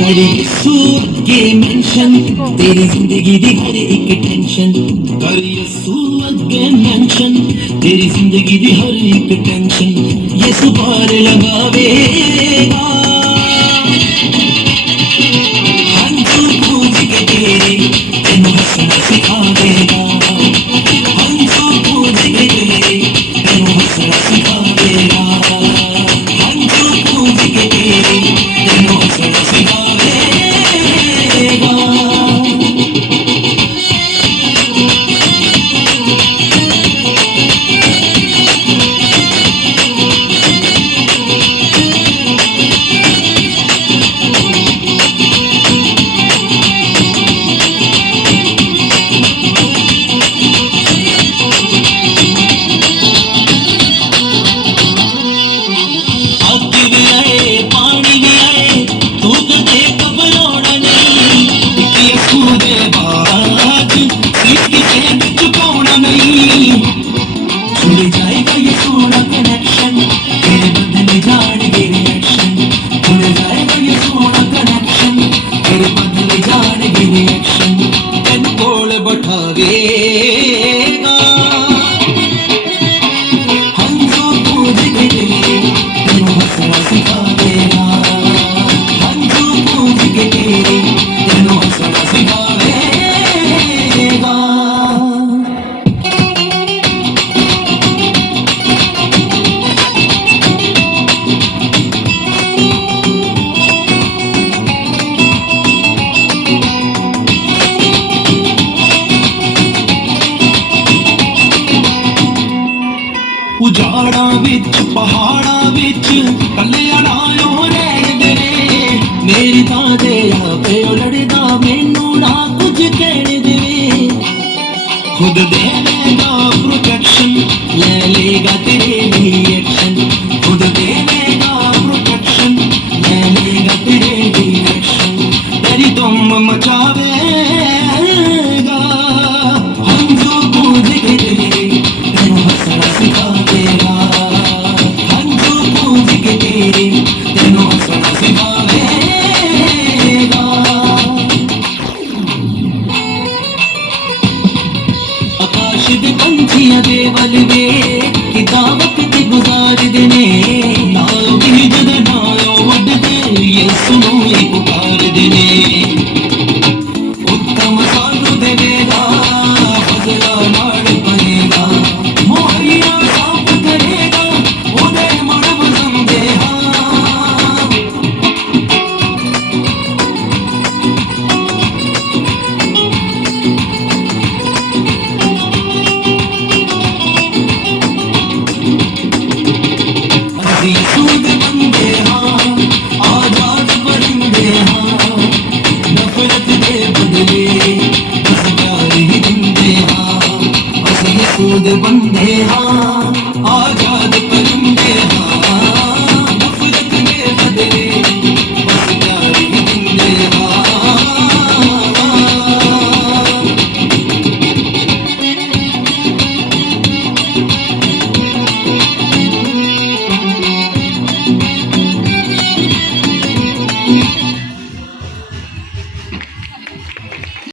तेरी सूरत के मेंशन तेरी जिंदगी दी हर एक टेंशन तेरी सूरत के मेंशन तेरी जिंदगी दी हर एक टेंशन ये सुपार लगावेगा हंसू पूज के तेरे तेनू हंसना सिखा देगा हंसू पूज के तेरे तेनू हंसना सिखा देगा हंसू पूज के तेरे तेनू हंसना सिखा ਉਜਾੜਾ ਵਿੱਚ ਪਹਾੜਾਂ ਵਿੱਚ ਕੱਲਿਆਂ ਨਾਲੋਂ ਰਹਿੰਦੇ ਨੇ ਮੇਰੀ ਤਾਂ ਦੇ ਆਪੇ ਲੜਦਾ ਮੈਨੂੰ ਨਾ ਕੁਝ ਕਹਿਣ ਦੇਵੇ ਖੁਦ ਦੇਵੇਗਾ ਪ੍ਰੋਟੈਕਸ਼ਨ ਲੈ ਲੇਗਾ ਤੇਰੇ ਲਈ ਐਕਸ਼ਨ ਖੁਦ ਦੇਵੇਗਾ ਪ੍ਰੋਟੈਕਸ਼ਨ ਲੈ ਲੇਗਾ ਤੇਰੇ ਲਈ ਐਕਸ਼ਨ ਤੇਰੀ ਧੁੰਮ ਮਚਾਵੇਗਾ ਹੰਝੂ ਪੂਜ ਕੇ ਤੇਰੇ ਤੈਨੂੰ ਹੱਸਣਾ ਸਿਖਾ पंछियां दे वल वे किदा वक्त गुजारदे ने नाल भी जद नालों वड्डदे यसू नूं ही पुकारदे ने उत्तम सानू देवेगा फजला नाल परेगा मोहरिया साफ करेगा ओदे मन बसंदे सूद बंदे हाँ आजाद परिंदे हाँ नफरत दे बदले बस प्यार ही दिंदे हाँ बस ये सूद बंदे हाँ